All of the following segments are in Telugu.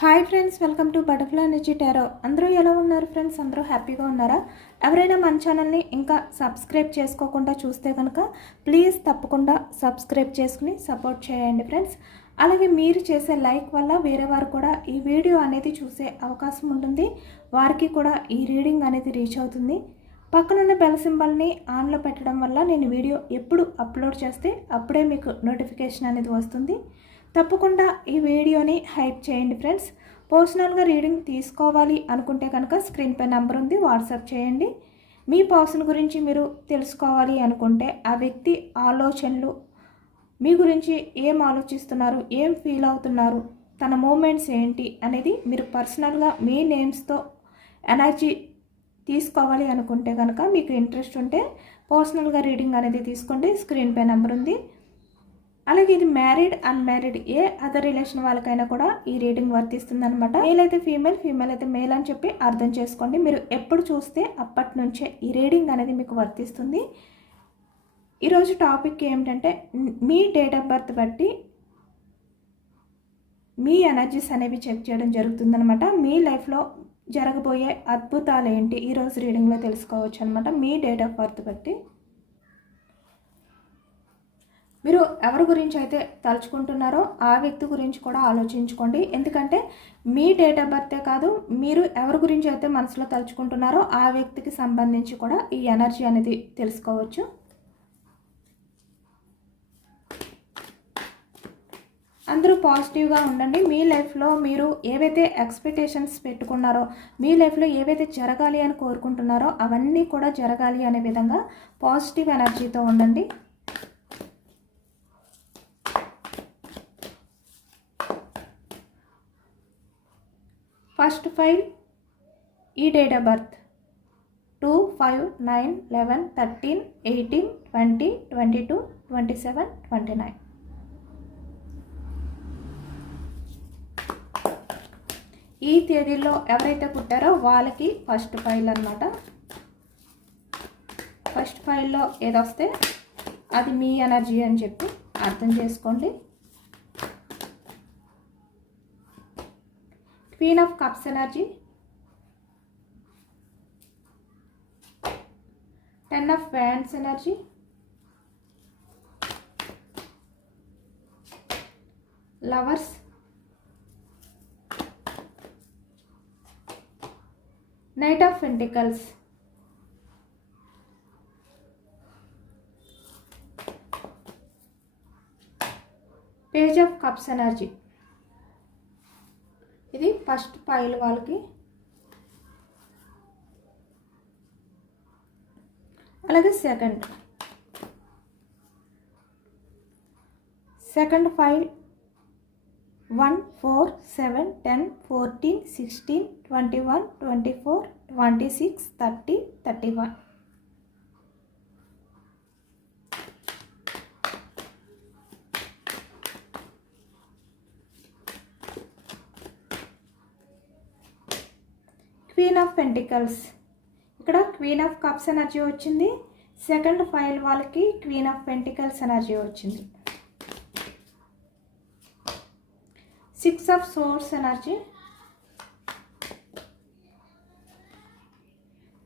Hi friends, welcome to butterfly energy tarot. అందరూ ఎలా ఉన్నారు ఫ్రెండ్స్? అందరూ హ్యాపీగా ఉన్నారా? ఎవరైనా మన ఛానల్ని ఇంకా సబ్స్క్రైబ్ చేసుకోకుండా చూస్తే కనుక ప్లీజ్ తప్పకుండా సబ్స్క్రైబ్ చేసుకుని సపోర్ట్ చేయండి ఫ్రెండ్స్. అలాగే మీరు చేసే లైక్ వల్ల వేరే వారు కూడా ఈ వీడియో అనేది చూసే అవకాశం ఉంటుంది. వారికి కూడా ఈ రీడింగ్ అనేది రీచ్ అవుతుంది. పక్కనున్న బెల్ సింబల్ని ఆన్లో పెట్టడం వల్ల నేను వీడియో ఎప్పుడు అప్లోడ్ చేస్తే అప్పుడే మీకు నోటిఫికేషన్ అనేది వస్తుంది. తప్పకుండా ఈ వీడియోని హైప్ చేయండి ఫ్రెండ్స్. పర్సనల్గా రీడింగ్ తీసుకోవాలి అనుకుంటే కనుక స్క్రీన్పై నెంబర్ ఉంది, వాట్సాప్ చేయండి. మీ పర్సన్ గురించి మీరు తెలుసుకోవాలి అనుకుంటే ఆ వ్యక్తి ఆలోచనలు, మీ గురించి ఏం ఆలోచిస్తున్నారు, ఏం ఫీల్ అవుతున్నారు, తన మూమెంట్స్ ఏంటి అనేది మీరు పర్సనల్గా మీ నేమ్స్తో ఎనర్జీ తీసుకోవాలి అనుకుంటే కనుక మీకు ఇంట్రెస్ట్ ఉంటే పర్సనల్గా రీడింగ్ అనేది తీసుకోండి. స్క్రీన్పై నెంబర్ ఉంది. అలాగే ఇది మ్యారీడ్, అన్మ్యారీడ్ ఏ అదర్ రిలేషన్ వాళ్ళకైనా కూడా ఈ రీడింగ్ వర్తిస్తుంది అనమాట. మేల్ అయితే ఫీమేల్, ఫీమేల్ అయితే మేల్ అని చెప్పి అర్థం చేసుకోండి. మీరు ఎప్పుడు చూస్తే అప్పటి నుంచే ఈ రీడింగ్ అనేది మీకు వర్తిస్తుంది. ఈరోజు టాపిక్ ఏమిటంటే మీ డేట్ ఆఫ్ బర్త్ బట్టి మీ ఎనర్జీస్ అనేవి చెక్ చేయడం జరుగుతుందనమాట. మీ లైఫ్లో జరగబోయే అద్భుతాలు ఏంటి ఈరోజు రీడింగ్లో తెలుసుకోవచ్చు అనమాట. మీ డేట్ ఆఫ్ బర్త్ బట్టి మీరు ఎవరి గురించి అయితే తలుచుకుంటున్నారో ఆ వ్యక్తి గురించి కూడా ఆలోచించుకోండి. ఎందుకంటే మీ డేట్ ఆఫ్ బర్తే కాదు, మీరు ఎవరి గురించి అయితే మనసులో తలుచుకుంటున్నారో ఆ వ్యక్తికి సంబంధించి కూడా ఈ ఎనర్జీ అనేది తెలుసుకోవచ్చు. అందరూ పాజిటివ్గా ఉండండి. మీ లైఫ్లో మీరు ఏవైతే ఎక్స్పెక్టేషన్స్ పెట్టుకున్నారో, మీ లైఫ్లో ఏవైతే జరగాలి అని కోరుకుంటున్నారో అవన్నీ కూడా జరగాలి అనే విధంగా పాజిటివ్ ఎనర్జీతో ఉండండి. ఫస్ట్ ఫైల్ ఈ డేట్ ఆఫ్ బర్త్ 2, 5, 9, 11, 13, 18, 20, 22, 27, 29. ఈ తేదీల్లో ఎవరైతే పుట్టారో వాళ్ళకి ఫస్ట్ ఫైల్ అన్నమాట. ఫస్ట్ ఫైల్లో ఏదొస్తే అది మీ ఎనర్జీ అని చెప్పి అర్థం చేసుకోండి. Queen of Cups energy, 10 of Wands energy, Lovers, Knight of Pentacles, Page of Cups energy. ఇది ఫస్ట్ పైల్ వాళ్ళకి. అలాగే second file 1, 4, 7, 10, 14, 16, 21, 24, 26, 30, 31. Queen of pentacles, ఇక్కడ క్వీన్ ఆఫ్ కప్స్ ఎనర్జీ వచ్చింది. సెకండ్ ఫైల్ వాళ్ళకి క్వీన్ ఆఫ్ పెంటికల్స్ ఎనర్జీ వచ్చింది. 6 of swords energy,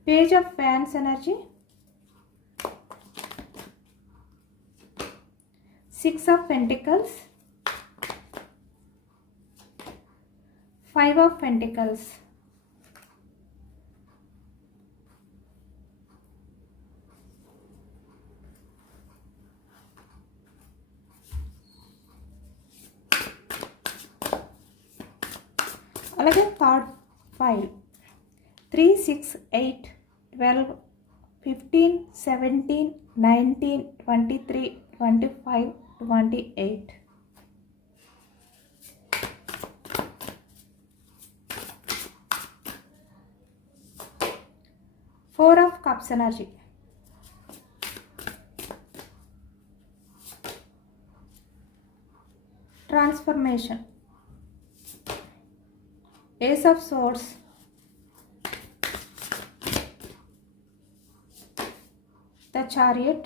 page of fans energy, 6 of pentacles, 5 of pentacles. అలాగే third file 3, 6, 8, 12, 15, 17, 19, 23, 25, 28. Four of Cups energy, transformation, Ace of Swords, the Chariot,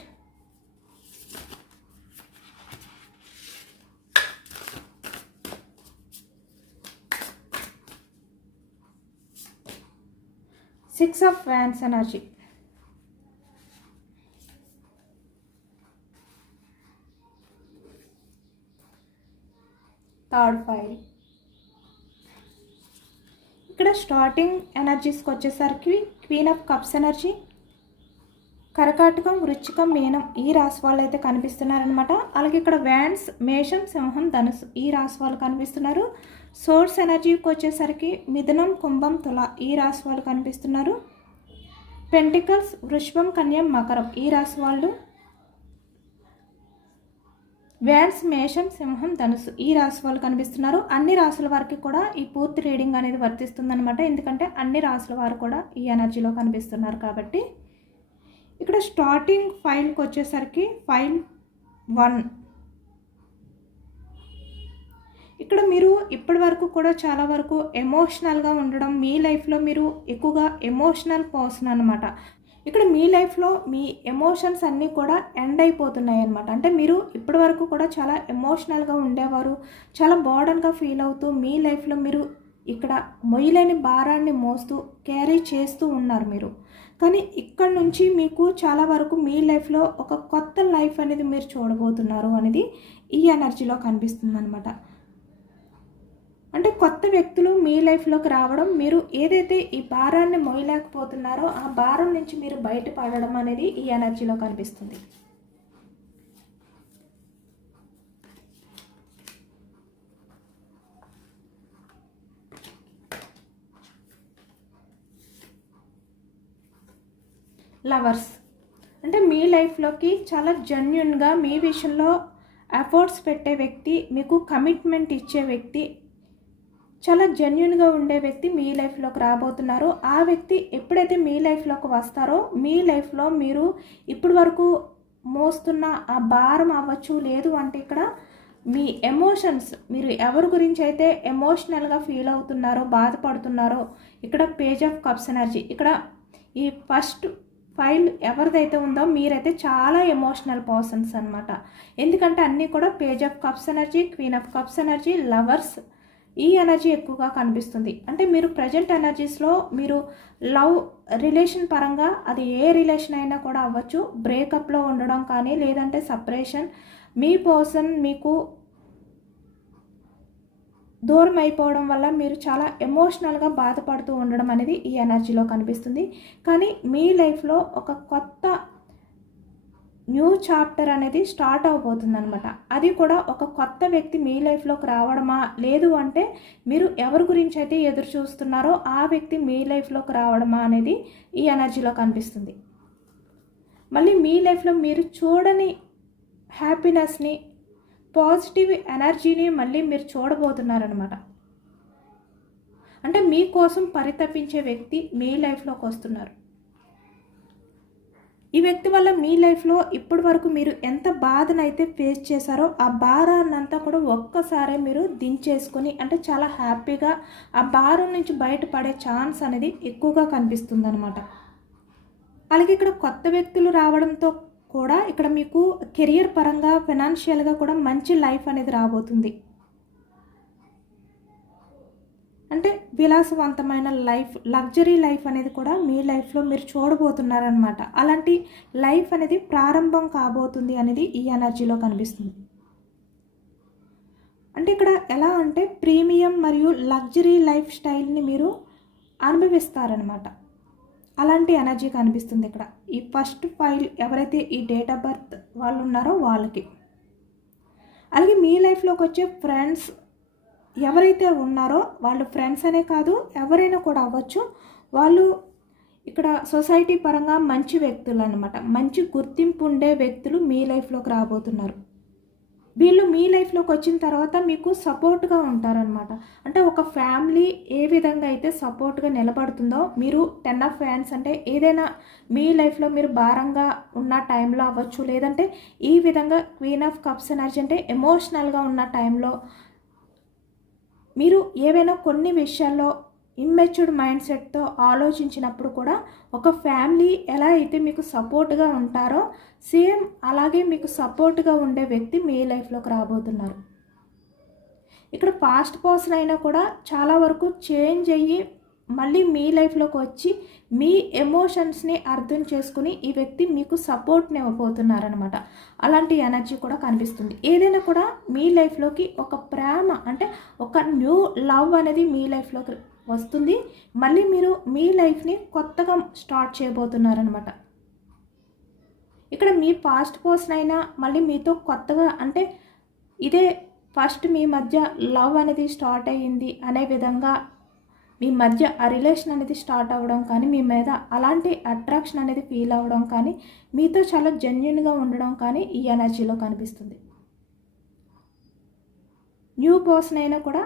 six of wands energy, third file. ఇక్కడ స్టార్టింగ్ ఎనర్జీస్కి వచ్చేసరికి క్వీన్ ఆఫ్ కప్స్ ఎనర్జీ, కర్కాటకం, వృశ్చికం, మీనం ఈ రాశి వాళ్ళు అయితే కనిపిస్తున్నారనమాట. అలాగే ఇక్కడ వ్యాన్స్, మేషం, సింహం, ధనుసు ఈ రాశి వాళ్ళు కనిపిస్తున్నారు. సోర్స్ ఎనర్జీకి వచ్చేసరికి మిథునం, కుంభం, తుల ఈ రాశి వాళ్ళు కనిపిస్తున్నారు. పెంటికల్స్, వృషభం, కన్యం, మకరం ఈ రాశి వాళ్ళు. వ్యాన్స్, మేషం, సింహం, ధనుసు ఈ రాశి వాళ్ళు కనిపిస్తున్నారు. అన్ని రాశుల వారికి కూడా ఈ పూర్తి రీడింగ్ అనేది వర్తిస్తుందన్నమాట. ఎందుకంటే అన్ని రాశుల వారు కూడా ఈ ఎనర్జీలో కనిపిస్తున్నారు కాబట్టి. ఇక్కడ స్టార్టింగ్ ఫైల్కి వచ్చేసరికి ఫైల్ 1. ఇక్కడ మీరు ఇప్పటి వరకు కూడా చాలా వరకు ఎమోషనల్గా ఉండడం, మీ లైఫ్లో మీరు ఎక్కువగా ఎమోషనల్ పర్సన్ అనమాట. ఇక్కడ మీ లైఫ్లో మీ ఎమోషన్స్ అన్నీ కూడా ఎండ్ అయిపోతున్నాయి అనమాట. అంటే మీరు ఇప్పటి వరకు కూడా చాలా ఎమోషనల్గా ఉండేవారు, చాలా బర్డన్గా ఫీల్ అవుతూ మీ లైఫ్లో మీరు ఇక్కడ మొయ్యలేని భారాన్ని మోస్తూ క్యారీ చేస్తూ ఉన్నారు మీరు. కానీ ఇక్కడ నుంచి మీకు చాలా వరకు మీ లైఫ్లో ఒక కొత్త లైఫ్ అనేది మీరు చూడబోతున్నారు అనేది ఈ ఎనర్జీలో కనిపిస్తుంది అనమాట. అంటే కొత్త వ్యక్తులు మీ లైఫ్లోకి రావడం, మీరు ఏదైతే ఈ భారాన్ని మోయలేకపోతున్నారో ఆ భారం నుంచి మీరు బయటపడడం అనేది ఈ ఎనర్జీలో కనిపిస్తుంది. లవర్స్ అంటే మీ లైఫ్లోకి చాలా జెన్యున్గా మీ విషయంలో ఎఫర్ట్స్ పెట్టే వ్యక్తి, మీకు కమిట్మెంట్ ఇచ్చే వ్యక్తి, చాలా జెన్యున్గా ఉండే వ్యక్తి మీ లైఫ్లోకి రాబోతున్నారు. ఆ వ్యక్తి ఎప్పుడైతే మీ లైఫ్లోకి వస్తారో మీ లైఫ్లో మీరు ఇప్పటి వరకు మోస్తున్న ఆ భారం అవ్వచ్చు, లేదు అంటే ఇక్కడ మీ ఎమోషన్స్, మీరు ఎవరి గురించి అయితే ఎమోషనల్గా ఫీల్ అవుతున్నారో, బాధపడుతున్నారో, ఇక్కడ పేజ్ ఆఫ్ కప్స్ ఎనర్జీ, ఇక్కడ ఈ ఫస్ట్ ఫైల్ ఎవరిదైతే ఉందో మీరైతే చాలా ఎమోషనల్ పర్సన్స్ అనమాట. ఎందుకంటే అన్నీ కూడా page of cups energy, queen of cups energy, lovers ఈ ఎనర్జీ ఎక్కువగా కనిపిస్తుంది. అంటే మీరు ప్రజెంట్ ఎనర్జీస్లో మీరు లవ్ రిలేషన్ పరంగా, అది ఏ రిలేషన్ అయినా కూడా అవ్వచ్చు, బ్రేకప్లో ఉండడం కానీ, లేదంటే సపరేషన్, మీ పర్సన్ మీకు దూరం అయిపోవడం వల్ల మీరు చాలా ఎమోషనల్గా బాధపడుతూ ఉండడం అనేది ఈ ఎనర్జీలో కనిపిస్తుంది. కానీ మీ లైఫ్లో ఒక కొత్త న్యూ చాప్టర్ అనేది స్టార్ట్ అవబోతుంది అనమాట. అది కూడా ఒక కొత్త వ్యక్తి మీ లైఫ్లోకి రావడమా, లేదు అంటే మీరు ఎవరి గురించి అయితే ఎదురు చూస్తున్నారో ఆ వ్యక్తి మీ లైఫ్లోకి రావడమా అనేది ఈ ఎనర్జీలో కనిపిస్తుంది. మళ్ళీ మీ లైఫ్లో మీరు చూడని హ్యాపీనెస్ని, పాజిటివ్ ఎనర్జీని మళ్ళీ మీరు చూడబోతున్నారనమాట. అంటే మీకోసం పరితపించే వ్యక్తి మీ లైఫ్లోకి వస్తున్నారు. ఈ వ్యక్తి వల్ల మీ లైఫ్లో ఇప్పటి వరకు మీరు ఎంత బాధనైతే ఫేస్ చేశారో ఆ భారాన్నంతా కూడా ఒక్కసారి మీరు దించేసుకొని, అంటే చాలా హ్యాపీగా ఆ భారం నుంచి బయటపడే ఛాన్స్ అనేది ఎక్కువగా కనిపిస్తుంది అనమాట. అలాగే ఇక్కడ కొత్త వ్యక్తులు రావడంతో కూడా ఇక్కడ మీకు కెరియర్ పరంగా, ఫైనాన్షియల్గా కూడా మంచి లైఫ్ అనేది రాబోతుంది. అంటే విలాసవంతమైన లైఫ్, లగ్జరీ లైఫ్ అనేది కూడా మీ లైఫ్లో మీరు చూడబోతున్నారనమాట. అలాంటి లైఫ్ అనేది ప్రారంభం కాబోతుంది అనేది ఈ ఎనర్జీలో కనిపిస్తుంది. అంటే ఇక్కడ ఎలా అంటే ప్రీమియం మరియు లగ్జరీ లైఫ్ స్టైల్ని మీరు అనుభవిస్తారనమాట. అలాంటి ఎనర్జీ కనిపిస్తుంది ఇక్కడ. ఈ ఫస్ట్ ఫైల్ ఎవరైతే ఈ డేట్ ఆఫ్ బర్త్ వాళ్ళు ఉన్నారో వాళ్ళకి. అలాగే మీ లైఫ్లోకి వచ్చే ఫ్రెండ్స్ ఎవరైతే ఉన్నారో వాళ్ళు ఫ్రెండ్స్ అనే కాదు, ఎవరైనా కూడా అవ్వచ్చు, వాళ్ళు ఇక్కడ సొసైటీ పరంగా మంచి వ్యక్తులు అనమాట. మంచి గుర్తింపు ఉండే వ్యక్తులు మీ లైఫ్లోకి రాబోతున్నారు. వీళ్ళు మీ లైఫ్లోకి వచ్చిన తర్వాత మీకు సపోర్ట్గా ఉంటారనమాట. అంటే ఒక ఫ్యామిలీ ఏ విధంగా అయితే సపోర్ట్గా నిలబడుతుందో, మీరు 10 ఆఫ్ ఫ్యాన్స్ అంటే ఏదైనా మీ లైఫ్లో మీరు భారంగా ఉన్న టైంలో అవ్వచ్చు, లేదంటే ఈ విధంగా క్వీన్ ఆఫ్ కప్స్ ఎనర్జీ అంటే ఎమోషనల్గా ఉన్న టైంలో మీరు ఏవైనా కొన్ని విషయాల్లో ఇమ్మెచ్యూర్డ్ మైండ్ సెట్తో ఆలోచించినప్పుడు కూడా ఒక ఫ్యామిలీ ఎలా అయితే మీకు సపోర్ట్గా ఉంటారో సేమ్ అలాగే మీకు సపోర్ట్గా ఉండే వ్యక్తి మీ లైఫ్లోకి రాబోతున్నారు. ఇక్కడ పాస్ట్ పర్సన్ అయినా కూడా చాలా వరకు చేంజ్ అయ్యి మళ్ళీ మీ లైఫ్లోకి వచ్చి మీ ఎమోషన్స్ని అర్థం చేసుకుని ఈ వ్యక్తి మీకు సపోర్ట్ని ఇవ్వబోతున్నారనమాట. అలాంటి ఎనర్జీ కూడా కనిపిస్తుంది. ఏదైనా కూడా మీ లైఫ్లోకి ఒక ప్రేమ అంటే ఒక న్యూ లవ్ అనేది మీ లైఫ్లోకి వస్తుంది. మళ్ళీ మీరు మీ లైఫ్ని కొత్తగా స్టార్ట్ చేయబోతున్నారనమాట. ఇక్కడ మీ పాస్ట్ పర్సన్ అయినా మళ్ళీ మీతో కొత్తగా అంటే ఇదే ఫస్ట్ మీ మధ్య లవ్ అనేది స్టార్ట్ అయ్యింది అనే విధంగా మీ మధ్య ఆ రిలేషన్ అనేది స్టార్ట్ అవ్వడం కానీ, మీ మీద అలాంటి అట్రాక్షన్ అనేది ఫీల్ అవ్వడం కానీ, మీతో చాలా జెన్యున్గా ఉండడం కానీ ఈ ఎనర్జీలో కనిపిస్తుంది. న్యూ పర్సన్ అయినా కూడా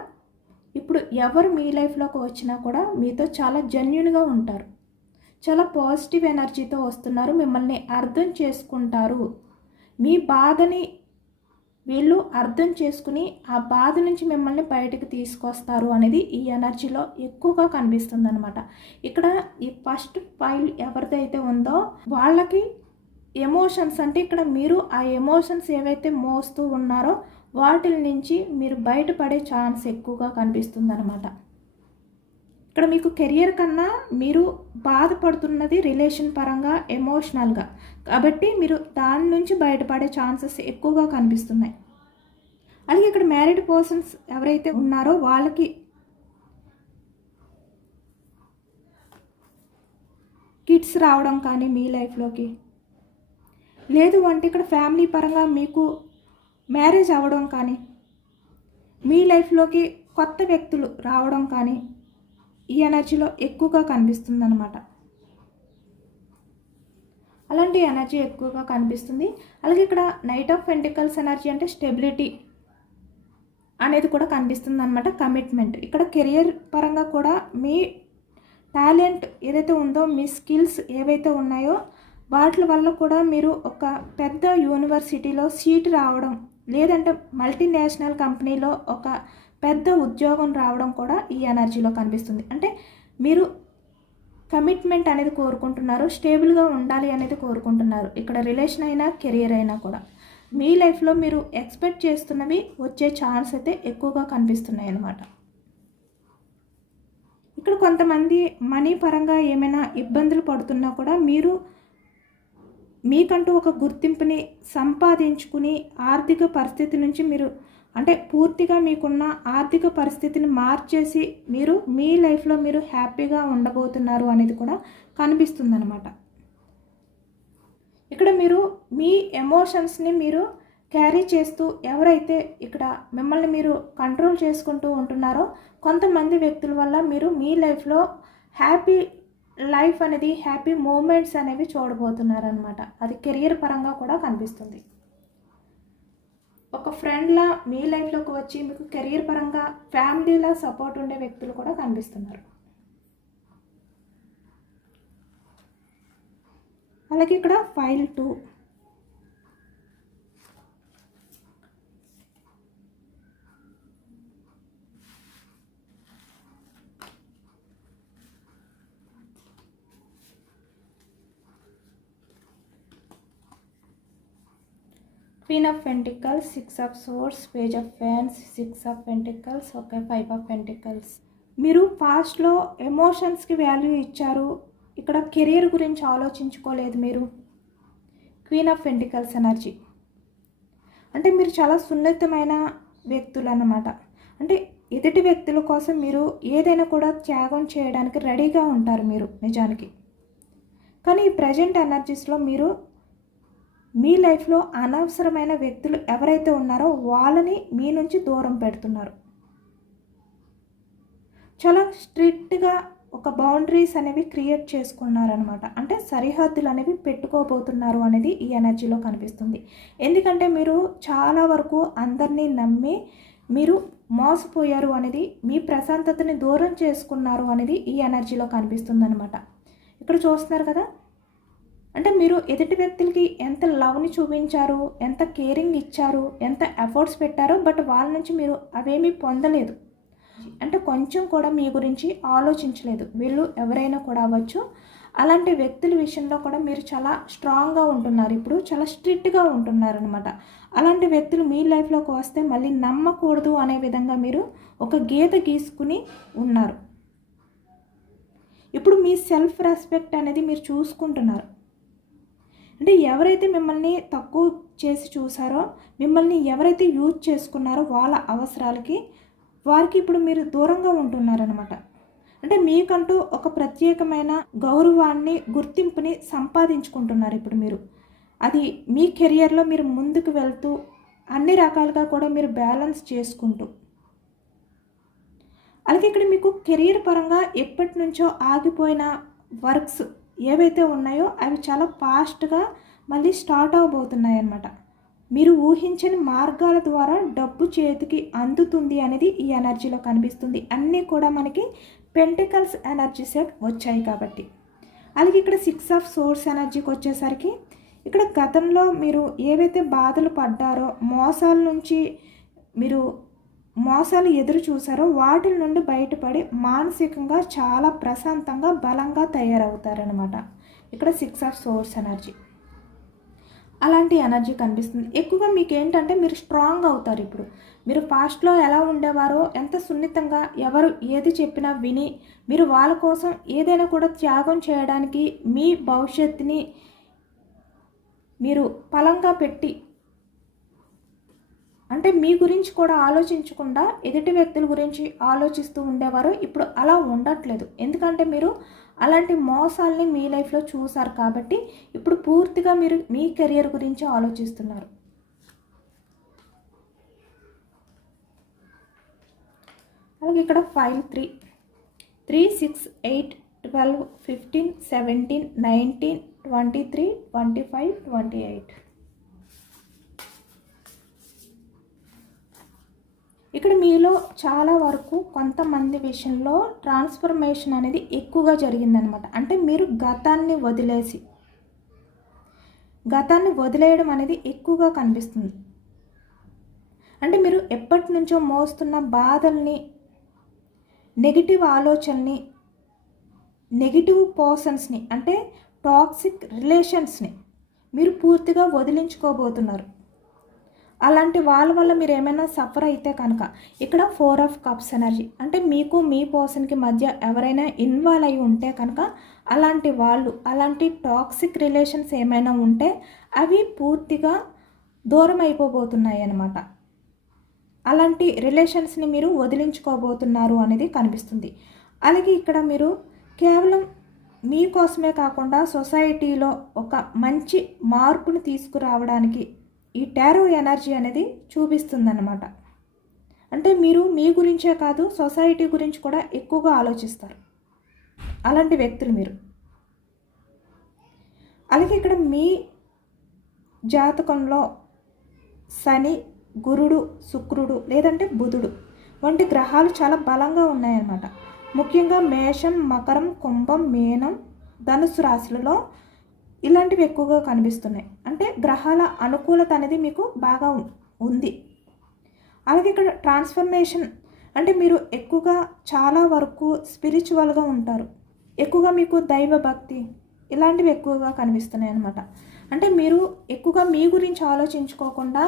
ఇప్పుడు ఎవరు మీ లైఫ్లోకి వచ్చినా కూడా మీతో చాలా జెన్యున్గా ఉంటారు. చాలా పాజిటివ్ ఎనర్జీతో వస్తున్నారు. మిమ్మల్ని అర్థం చేసుకుంటారు. మీ బాధని వీళ్ళు అర్థం చేసుకుని ఆ బాధ నుంచి మిమ్మల్ని బయటకు తీసుకొస్తారు అనేది ఈ ఎనర్జీలో ఎక్కువగా కనిపిస్తుంది అనమాట. ఇక్కడ ఈ ఫస్ట్ ఫైల్ ఎవరిదైతే ఉందో వాళ్ళకి ఎమోషన్స్ అంటే ఇక్కడ మీరు ఆ ఎమోషన్స్ ఏవైతే మోస్తూ ఉన్నారో వాటి నుంచి మీరు బయటపడే ఛాన్స్ ఎక్కువగా కనిపిస్తుంది అనమాట. ఇక్కడ మీకు కెరియర్ కన్నా మీరు బాధపడుతున్నది రిలేషన్ పరంగా, ఎమోషనల్గా, కాబట్టి మీరు దాని నుంచి బయటపడే ఛాన్సెస్ ఎక్కువగా కనిపిస్తున్నాయి. అలాగే ఇక్కడ మ్యారీడ్ పర్సన్స్ ఎవరైతే ఉన్నారో వాళ్ళకి కిడ్స్ రావడం కానీ మీ లైఫ్లోకి, లేదు అంటే ఇక్కడ ఫ్యామిలీ పరంగా మీకు మ్యారేజ్ అవ్వడం కానీ, మీ లైఫ్లోకి కొత్త వ్యక్తులు రావడం కానీ ఈ ఎనర్జీలో ఎక్కువగా కనిపిస్తుంది అనమాట. అలాంటి ఎనర్జీ ఎక్కువగా కనిపిస్తుంది. అలాగే ఇక్కడ నైట్ ఆఫ్ పెంటికల్స్ ఎనర్జీ అంటే స్టెబిలిటీ అనేది కూడా కనిపిస్తుంది అనమాట. కమిట్మెంట్. ఇక్కడ కెరియర్ పరంగా కూడా మీ టాలెంట్ ఏదైతే ఉందో, మీ స్కిల్స్ ఏవైతే ఉన్నాయో వాటి వల్ల కూడా మీరు ఒక పెద్ద యూనివర్సిటీలో సీట్ రావడం, లేదంటే మల్టీనేషనల్ కంపెనీలో ఒక పెద్ద ఉద్యోగం రావడం కూడా ఈ ఎనర్జీలో కనిపిస్తుంది. అంటే మీరు కమిట్మెంట్ అనేది కోరుకుంటున్నారు, స్టేబుల్గా ఉండాలి అనేది కోరుకుంటున్నారు. ఇక్కడ రిలేషన్ అయినా కెరియర్ అయినా కూడా మీ లైఫ్లో మీరు ఎక్స్పెక్ట్ చేస్తున్నవి వచ్చే ఛాన్స్ అయితే ఎక్కువగా కనిపిస్తున్నాయి అన్నమాట. ఇక్కడ కొంతమంది మనీ పరంగా ఏమైనా ఇబ్బందులు పడుతున్నా కూడా మీరు మీకంటూ ఒక గుర్తింపుని సంపాదించుకుని ఆర్థిక పరిస్థితి నుంచి మీరు అంటే పూర్తిగా మీకున్న ఆర్థిక పరిస్థితిని మార్చేసి మీరు మీ లైఫ్లో మీరు హ్యాపీగా ఉండబోతున్నారు అనేది కూడా కనిపిస్తుంది అనమాట. ఇక్కడ మీరు మీ ఎమోషన్స్ని మీరు క్యారీ చేస్తూ ఎవరైతే ఇక్కడ మిమ్మల్ని మీరు కంట్రోల్ చేసుకుంటూ ఉంటున్నారో కొంతమంది వ్యక్తుల వల్ల మీరు మీ లైఫ్లో హ్యాపీ లైఫ్ అనేది, హ్యాపీ మూమెంట్స్ అనేవి చూడబోతున్నారనమాట. అది కెరియర్ పరంగా కూడా కనిపిస్తుంది. ఒక ఫ్రెండ్లా మీ లైఫ్లోకి వచ్చి మీకు కెరియర్ పరంగా ఫ్యామిలీలా సపోర్ట్ ఉండే వ్యక్తులు కూడా కనిపిస్తున్నారు. అలాగే ఇక్కడ file 2 Queen of Pentacles, 6 of Swords, Page of Wands, 6 of Pentacles, okay 5 of Pentacles. మీరు పాస్ట్లో ఎమోషన్స్కి వాల్యూ ఇచ్చారు, ఇక్కడ కెరియర్ గురించి ఆలోచించుకోలేదు మీరు. క్వీన్ ఆఫ్ పెంటికల్స్ ఎనర్జీ అంటే మీరు చాలా సున్నితమైన వ్యక్తులు అన్నమాట. అంటే ఎదుటి వ్యక్తుల కోసం మీరు ఏదైనా కూడా త్యాగం చేయడానికి రెడీగా ఉంటారు మీరు నిజానికి. కానీ ఈ ప్రజెంట్ ఎనర్జీస్లో మీరు మీ లైఫ్లో అనవసరమైన వ్యక్తులు ఎవరైతే ఉన్నారో వాళ్ళని మీ నుంచి దూరం పెడుతున్నారు. చాలా స్ట్రిక్ట్గా ఒక బౌండరీస్ అనేవి క్రియేట్ చేసుకున్నారనమాట. అంటే సరిహద్దులు అనేవి పెట్టుకోబోతున్నారు అనేది ఈ ఎనర్జీలో కనిపిస్తుంది. ఎందుకంటే మీరు చాలా వరకు అందరినీ నమ్మి మీరు మోసపోయారు అనేది, మీ ప్రశాంతతని దూరం చేసుకున్నారు అనేది ఈ ఎనర్జీలో కనిపిస్తుంది అనమాట. ఇక్కడ చూస్తున్నారు కదా, అంటే మీరు ఎదుటి వ్యక్తులకి ఎంత లవ్ని చూపించారు, ఎంత కేరింగ్ ఇచ్చారు, ఎంత ఎఫర్ట్స్ పెట్టారో, బట్ వాళ్ళ నుంచి మీరు అవేమీ పొందలేదు. అంటే కొంచెం కూడా మీ గురించి ఆలోచించలేదు. వీళ్ళు ఎవరైనా కూడా అవ్వచ్చు. అలాంటి వ్యక్తుల విషయంలో కూడా మీరు చాలా స్ట్రాంగ్గా ఉంటున్నారు, ఇప్పుడు చాలా స్ట్రిక్ట్గా ఉంటున్నారు అనమాట. అలాంటి వ్యక్తులు మీ లైఫ్లోకి వస్తే మళ్ళీ నమ్మకూడదు అనే విధంగా మీరు ఒక గీత గీసుకుని ఉన్నారు. ఇప్పుడు మీ సెల్ఫ్ రెస్పెక్ట్ అనేది మీరు చూసుకుంటున్నారు. అంటే ఎవరైతే మిమ్మల్ని తక్కువ చేసి చూసారో, మిమ్మల్ని ఎవరైతే యూజ్ చేసుకున్నారో వాళ్ళ అవసరాలకి, వారికి ఇప్పుడు మీరు దూరంగా ఉంటున్నారనమాట. అంటే మీకంటూ ఒక ప్రత్యేకమైన గౌరవాన్ని, గుర్తింపుని సంపాదించుకుంటున్నారు ఇప్పుడు మీరు. అది మీ కెరియర్లో మీరు ముందుకు వెళ్తూ అన్ని రకాలుగా కూడా మీరు బ్యాలెన్స్ చేసుకుంటూ. అలాగే ఇక్కడ మీకు కెరియర్ పరంగా ఎప్పటి నుంచో ఆగిపోయిన వర్క్స్ ఏవైతే ఉన్నాయో అవి చాలా ఫాస్ట్గా మళ్ళీ స్టార్ట్ అవబోతున్నాయి అన్నమాట. మీరు ఊహించని మార్గాల ద్వారా డబ్బు చేతికి అందుతుంది అనేది ఈ ఎనర్జీలో కనిపిస్తుంది. అన్నీ కూడా మనకి పెంటికల్స్ ఎనర్జీ సెట్ వచ్చాయి కాబట్టి. అలాగే ఇక్కడ 6 ఆఫ్ సోర్స్ ఎనర్జీకి వచ్చేసరికి ఇక్కడ గతంలో మీరు ఏవైతే బాధలు పడ్డారో, మోసాల నుంచి మీరు మోసాలు ఎదురు చూసారో వాటి నుండి బయటపడి మానసికంగా చాలా ప్రశాంతంగా బలంగా తయారవుతారనమాట. ఇక్కడ 6 ఆఫ్ సోర్స్ ఎనర్జీ అలాంటి ఎనర్జీ కనిపిస్తుంది. ఎక్కువగా మీకు ఏంటంటే మీరు స్ట్రాంగ్ అవుతారు. ఇప్పుడు మీరు పాస్ట్లో ఎలా ఉండేవారో, ఎంత సున్నితంగా ఎవరు ఏది చెప్పినా విని మీరు వాళ్ళ కోసం ఏదైనా కూడా త్యాగం చేయడానికి, మీ భవిష్యత్తుని మీరు బలంగా పెట్టి, అంటే మీ గురించి కూడా ఆలోచించకుండా ఎదుటి వ్యక్తుల గురించి ఆలోచిస్తూ ఉండేవారు. ఇప్పుడు అలా ఉండట్లేదు. ఎందుకంటే మీరు అలాంటి మోసాలని మీ లైఫ్లో చూసారు కాబట్టి ఇప్పుడు పూర్తిగా మీరు మీ కెరియర్ గురించి ఆలోచిస్తున్నారు. అలాగే ఇక్కడ 5, 3, 3, 6, 8, 12, 15, 17, 19, 23, 25, 28. ఇక్కడ మీలో చాలా వరకు కొంతమంది విషయంలో ట్రాన్స్ఫర్మేషన్ అనేది ఎక్కువగా జరిగిందనమాట. అంటే మీరు గతాన్ని వదిలేయడం అనేది ఎక్కువగా కనిపిస్తుంది. అంటే మీరు ఎప్పటి నుంచో మోస్తున్న బాధల్ని, నెగిటివ్ ఆలోచనని, నెగిటివ్ పర్సన్స్ని, అంటే టాక్సిక్ రిలేషన్స్ని మీరు పూర్తిగా వదిలించుకోబోతున్నారు. అలాంటి వాళ్ళ వల్ల మీరు ఏమైనా సఫర్ అయితే కనుక ఇక్కడ 4 ఆఫ్ కప్స్ ఎనర్జీ, అంటే మీకు మీ పర్సన్కి మధ్య ఎవరైనా ఇన్వాల్వ్ అయి ఉంటే కనుక అలాంటి టాక్సిక్ రిలేషన్స్ ఏమైనా ఉంటే అవి పూర్తిగా దూరం అయిపోబోతున్నాయి అన్నమాట. అలాంటి రిలేషన్స్ని మీరు వదిలించుకోబోతున్నారు అనేది కనిపిస్తుంది. అలాగే ఇక్కడ మీరు కేవలం మీకోసమే కాకుండా సొసైటీలో ఒక మంచి మార్పుని తీసుకురావడానికి ఈ టారో ఎనర్జీ అనేది చూపిస్తుందన్నమాట. అంటే మీరు మీ గురించే కాదు, సొసైటీ గురించి కూడా ఎక్కువగా ఆలోచిస్తారు. అలాంటి వ్యక్తులు మీరు. అలాగే ఇక్కడ మీ జాతకంలో శని, గురుడు, శుక్రుడు లేదంటే బుధుడు వంటి గ్రహాలు చాలా బలంగా ఉన్నాయన్నమాట. ముఖ్యంగా మేషం, మకరం, కుంభం, మీనం, ధనుసు రాశులలో ఇలాంటివి ఎక్కువగా కనిపిస్తున్నాయి. అంటే గ్రహాల అనుకూలత అనేది మీకు బాగా ఉంది. అలాగే ఇక్కడ ట్రాన్స్ఫర్మేషన్, అంటే మీరు ఎక్కువగా చాలా వరకు స్పిరిచువల్గా ఉంటారు. ఎక్కువగా మీకు దైవ భక్తి ఇలాంటివి ఎక్కువగా కనిపిస్తున్నాయి అన్నమాట. అంటే మీరు ఎక్కువగా మీ గురించి ఆలోచించుకోకుండా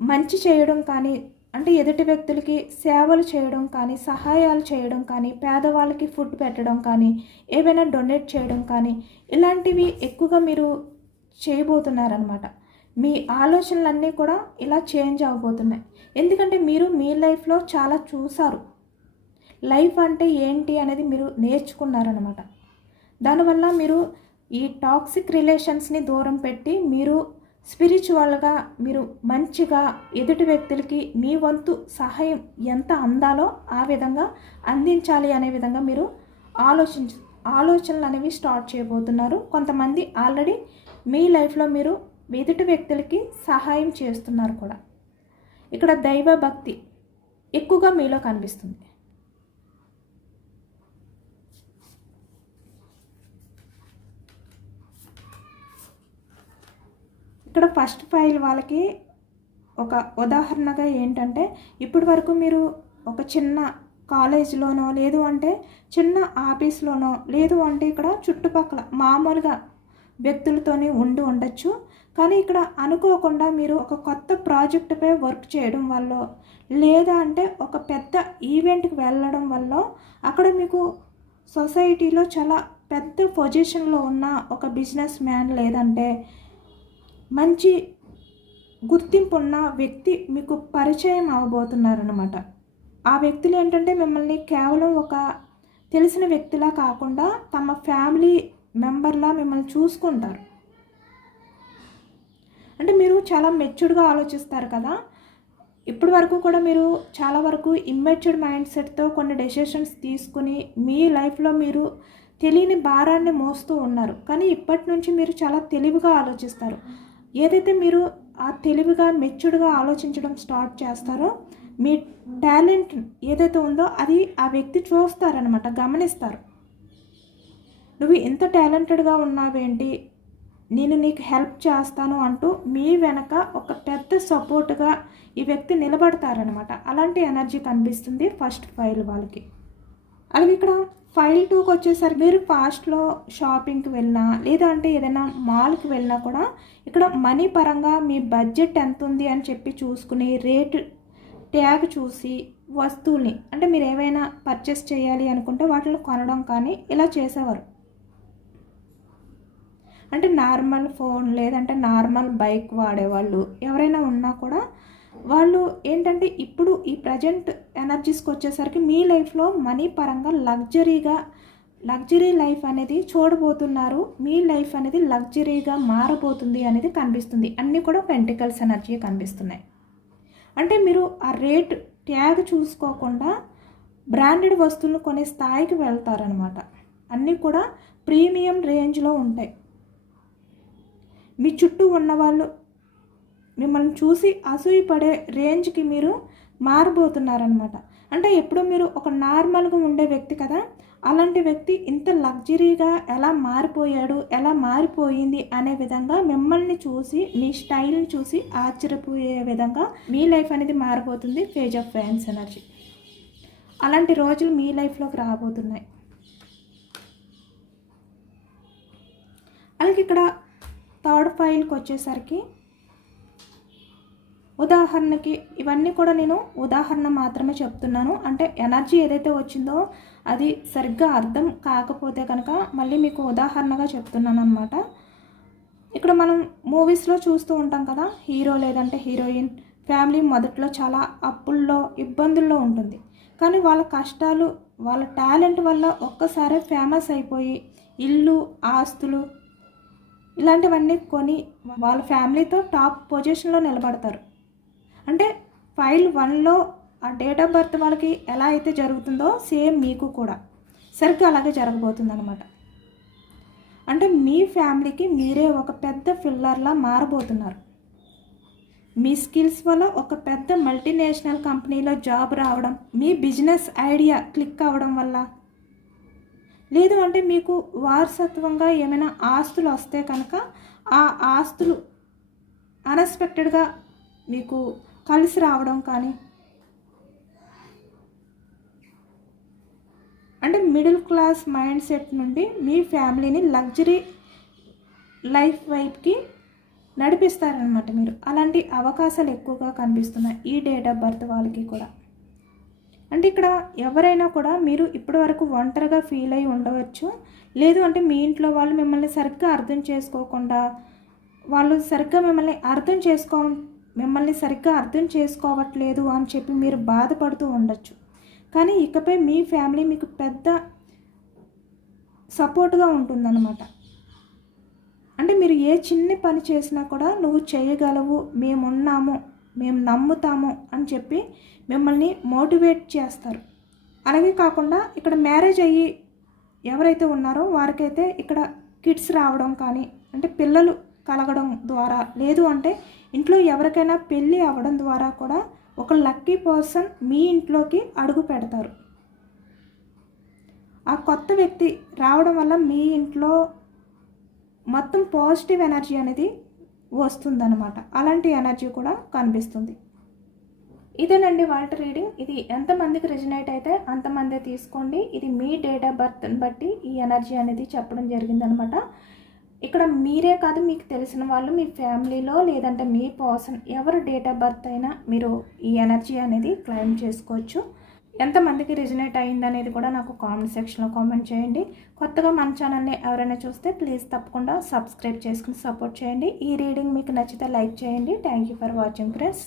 మంచి చేయడం కానీ, అంటే ఎదుటి వ్యక్తులకి సేవలు చేయడం కానీ, సహాయాలు చేయడం కానీ, పేదవాళ్ళకి ఫుడ్ పెట్టడం కానీ, ఏవైనా డొనేట్ చేయడం కానీ ఇలాంటివి ఎక్కువగా మీరు చేయబోతున్నారనమాట. మీ ఆలోచనలన్నీ కూడా ఇలా చేంజ్ అవ్వబోతున్నాయి. ఎందుకంటే మీరు మీ లైఫ్లో చాలా చూసారు. లైఫ్ అంటే ఏంటి అనేది మీరు నేర్చుకున్నారనమాట. దానివల్ల మీరు ఈ టాక్సిక్ రిలేషన్స్ని దూరం పెట్టి మీరు స్పిరిచువల్గా మీరు మంచిగా ఎదుటి వ్యక్తులకి మీ వంతు సహాయం ఎంత అందాలో ఆ విధంగా అందించాలి అనే విధంగా మీరు ఆలోచనలు అనేవి స్టార్ట్ చేయబోతున్నారు. కొంతమంది ఆల్రెడీ మీ లైఫ్లో మీరు ఎదుటి వ్యక్తులకి సహాయం చేస్తున్నారు కూడా. ఇక్కడ దైవ భక్తి ఎక్కువగా మీలో కనిపిస్తుంది. ఇక్కడ ఫస్ట్ ఫైల్ వాళ్ళకి ఒక ఉదాహరణగా ఏంటంటే, ఇప్పటి వరకు మీరు ఒక చిన్న కాలేజ్లోనో లేదు అంటే చిన్న ఆఫీస్లోనో లేదు అంటే ఇక్కడ చుట్టుపక్కల మామూలుగా వ్యక్తులతోనే ఉండొచ్చు. కానీ ఇక్కడ అనుకోకుండా మీరు ఒక కొత్త ప్రాజెక్టుపై వర్క్ చేయడం వల్ల లేదా అంటే ఒక పెద్ద ఈవెంట్కి వెళ్ళడం వల్ల అక్కడ మీకు సొసైటీలో చాలా పెద్ద పొజిషన్లో ఉన్న ఒక బిజినెస్ మ్యాన్ లేదంటే మంచి గుర్తింపు ఉన్న వ్యక్తి మీకు పరిచయం అవ్వబోతున్నారనమాట. ఆ వ్యక్తులు ఏంటంటే మిమ్మల్ని కేవలం ఒక తెలిసిన వ్యక్తిలా కాకుండా తమ ఫ్యామిలీ మెంబర్లా మిమ్మల్ని చూసుకుంటారు. అంటే మీరు చాలా మెచ్యూర్డ్గా ఆలోచిస్తారు కదా. ఇప్పటి వరకు కూడా మీరు చాలా వరకు ఇమ్మెచ్యూర్డ్ మైండ్ సెట్తో కొన్ని డెసిషన్స్ తీసుకుని మీ లైఫ్లో మీరు తెలియని భారాన్ని మోస్తూ ఉన్నారు. కానీ ఇప్పటి నుంచి మీరు చాలా తెలివిగా ఆలోచిస్తారు. ఏదైతే మీరు ఆ తెలివిగా మెచ్యూర్డ్గా ఆలోచించడం స్టార్ట్ చేస్తారో మీ టాలెంట్ ఏదైతే ఉందో అది ఆ వ్యక్తి చూస్తారనమాట, గమనిస్తారు. నువ్వు ఎంత టాలెంటెడ్గా ఉన్నావేంటి, నేను నీకు హెల్ప్ చేస్తాను అంటూ మీ వెనక ఒక పెద్ద సపోర్ట్గా ఈ వ్యక్తి నిలబడతారనమాట. అలాంటి ఎనర్జీ కనిపిస్తుంది ఫస్ట్ ఫైల్ వాళ్ళకి. అలాగే ఇక్కడ ఫైల్ 2కి వచ్చేసరికి మీరు ఫాస్ట్లో షాపింగ్కి వెళ్ళినా లేదా అంటే ఏదైనా మాల్కి వెళ్ళినా కూడా ఇక్కడ మనీ పరంగా మీ బడ్జెట్ ఎంత ఉంది అని చెప్పి చూసుకుని రేటు ట్యాగ్ చూసి వస్తువుల్ని అంటే మీరు ఏవైనా పర్చేస్ చేయాలి అనుకుంటే వాటిని కొనడం కానీ ఇలా చేసేవారు. అంటే నార్మల్ ఫోన్ లేదంటే నార్మల్ బైక్ వాడేవాళ్ళు ఎవరైనా ఉన్నా కూడా వాళ్ళు ఏంటంటే ఇప్పుడు ఈ ప్రజెంట్ ఎనర్జీస్కి వచ్చేసరికి మీ లైఫ్లో మనీ పరంగా లగ్జరీ లైఫ్ అనేది చూడబోతున్నారు. మీ లైఫ్ అనేది లగ్జరీగా మారబోతుంది అనేది కనిపిస్తుంది. అన్నీ కూడా పెంటికల్స్ ఎనర్జీ కనిపిస్తున్నాయి. అంటే మీరు ఆ రేట్ ట్యాగ్ చూసుకోకుండా బ్రాండెడ్ వస్తువులు కొనే స్థాయికి వెళ్తారనమాట. అన్నీ కూడా ప్రీమియం రేంజ్లో ఉంటాయి. మీ చుట్టూ ఉన్నవాళ్ళు మిమ్మల్ని చూసి అసూయపడే రేంజ్కి మీరు మారబోతున్నారనమాట. అంటే ఎప్పుడు మీరు ఒక నార్మల్గా ఉండే వ్యక్తి కదా, అలాంటి వ్యక్తి ఇంత లగ్జరీగా ఎలా మారిపోయాడు, ఎలా మారిపోయింది అనే విధంగా మిమ్మల్ని చూసి మీ స్టైల్ని చూసి ఆశ్చర్యపోయే విధంగా మీ లైఫ్ అనేది మారిపోతుంది. Page of fans energy. అలాంటి రోజులు మీ లైఫ్లోకి రాబోతున్నాయి. అలాగే ఇక్కడ థర్డ్ ఫైల్కి వచ్చేసరికి ఉదాహరణకి ఇవన్నీ కూడా నేను ఉదాహరణ మాత్రమే చెప్తున్నాను. అంటే ఎనర్జీ ఏదైతే వచ్చిందో అది సరిగ్గా అర్థం కాకపోతే కనుక మళ్ళీ మీకు ఉదాహరణగా చెప్తున్నాను అనమాట. ఇక్కడ మనం మూవీస్లో చూస్తూ ఉంటాం కదా, హీరో లేదంటే హీరోయిన్ ఫ్యామిలీ మొదట్లో చాలా అప్పుల్లో ఇబ్బందుల్లో ఉంటుంది. కానీ వాళ్ళ కష్టాలు వాళ్ళ టాలెంట్ వల్ల ఒక్కసారి ఫేమస్ అయిపోయి ఇల్లు ఆస్తులు ఇలాంటివన్నీ కొని వాళ్ళ ఫ్యామిలీతో టాప్ పొజిషన్లో నిలబడతారు. అంటే ఫైల్ 1లో ఆ డేట్ ఆఫ్ బర్త్ వాళ్ళకి ఎలా అయితే జరుగుతుందో సేమ్ మీకు కూడా సరిగ్గా అలాగే జరగబోతుంది అనమాట. అంటే మీ ఫ్యామిలీకి మీరే ఒక పెద్ద ఫిల్లర్లా మారబోతున్నారు. మీ స్కిల్స్ వల్ల ఒక పెద్ద మల్టీనేషనల్ కంపెనీలో జాబ్ రావడం, మీ బిజినెస్ ఐడియా క్లిక్ అవ్వడం వల్ల, లేదు అంటే మీకు వారసత్వంగా ఏమైనా ఆస్తులు వస్తే కనుక ఆ ఆస్తులు అన్ఎక్స్పెక్టెడ్గా మీకు కలిసి రావడం కానీ, అంటే మిడిల్ క్లాస్ మైండ్ సెట్ నుండి మీ ఫ్యామిలీని లగ్జరీ లైఫ్ వైపుకి నడిపిస్తారనమాట మీరు. అలాంటి అవకాశాలు ఎక్కువగా కనిపిస్తున్నాయి ఈ డేట్ ఆఫ్ బర్త్ వాళ్ళకి కూడా. అంటే ఇక్కడ ఎవరైనా కూడా మీరు ఇప్పటివరకు ఒంటరిగా ఫీల్ అయి ఉండవచ్చు. లేదు అంటే మీ ఇంట్లో వాళ్ళు మిమ్మల్ని సరిగ్గా అర్థం చేసుకోకుండా వాళ్ళు సరిగ్గా మిమ్మల్ని సరిగ్గా అర్థం చేసుకోవట్లేదు అని చెప్పి మీరు బాధపడుతూ ఉండొచ్చు. కానీ ఇకపై మీ ఫ్యామిలీ మీకు పెద్ద సపోర్ట్గా ఉంటుందన్నమాట. అంటే మీరు ఏ చిన్న పని చేసినా కూడా నువ్వు చేయగలవు, మేమున్నాము, మేము నమ్ముతాము అని చెప్పి మిమ్మల్ని మోటివేట్ చేస్తారు. అలాగే కాకుండా ఇక్కడ మ్యారేజ్ అయ్యి ఎవరైతే ఉన్నారో వారికైతే ఇక్కడ కిడ్స్ రావడం కానీ, అంటే పిల్లలు కలగడం ద్వారా, లేదు అంటే ఇంట్లో ఎవరికైనా పెళ్ళి అవ్వడం ద్వారా కూడా ఒక లక్కీ పర్సన్ మీ ఇంట్లోకి అడుగు పెడతారు. ఆ కొత్త వ్యక్తి రావడం వల్ల మీ ఇంట్లో మొత్తం పాజిటివ్ ఎనర్జీ అనేది వస్తుందన్నమాట. అలాంటి ఎనర్జీ కూడా కనిపిస్తుంది. ఇదేనండి వాళ్ళ రీడింగ్. ఇది ఎంతమందికి రెజనేట్ అయితే అంతమందే తీసుకోండి. ఇది మీ డేట్ ఆఫ్ బర్త్ని బట్టి ఈ ఎనర్జీ అనేది చెప్పడం జరిగిందనమాట. ఇక్కడ మీరే కాదు, మీకు తెలిసిన వాళ్ళు మీ ఫ్యామిలీలో లేదంటే మీ పర్సన్ ఎవరు డేట్ ఆఫ్ బర్త్ అయినా మీరు ఈ ఎనర్జీ అనేది క్లెయిమ్ చేసుకోవచ్చు. ఎంతమందికి రిజనేట్ అయింది అనేది కూడా నాకు కామెంట్ సెక్షన్లో కామెంట్ చేయండి. కొత్తగా మన ఛానల్ని ఎవరైనా చూస్తే ప్లీజ్ తప్పకుండా సబ్స్క్రైబ్ చేసుకుని సపోర్ట్ చేయండి. ఈ రీడింగ్ మీకు నచ్చితే లైక్ చేయండి. Thank you for watching friends.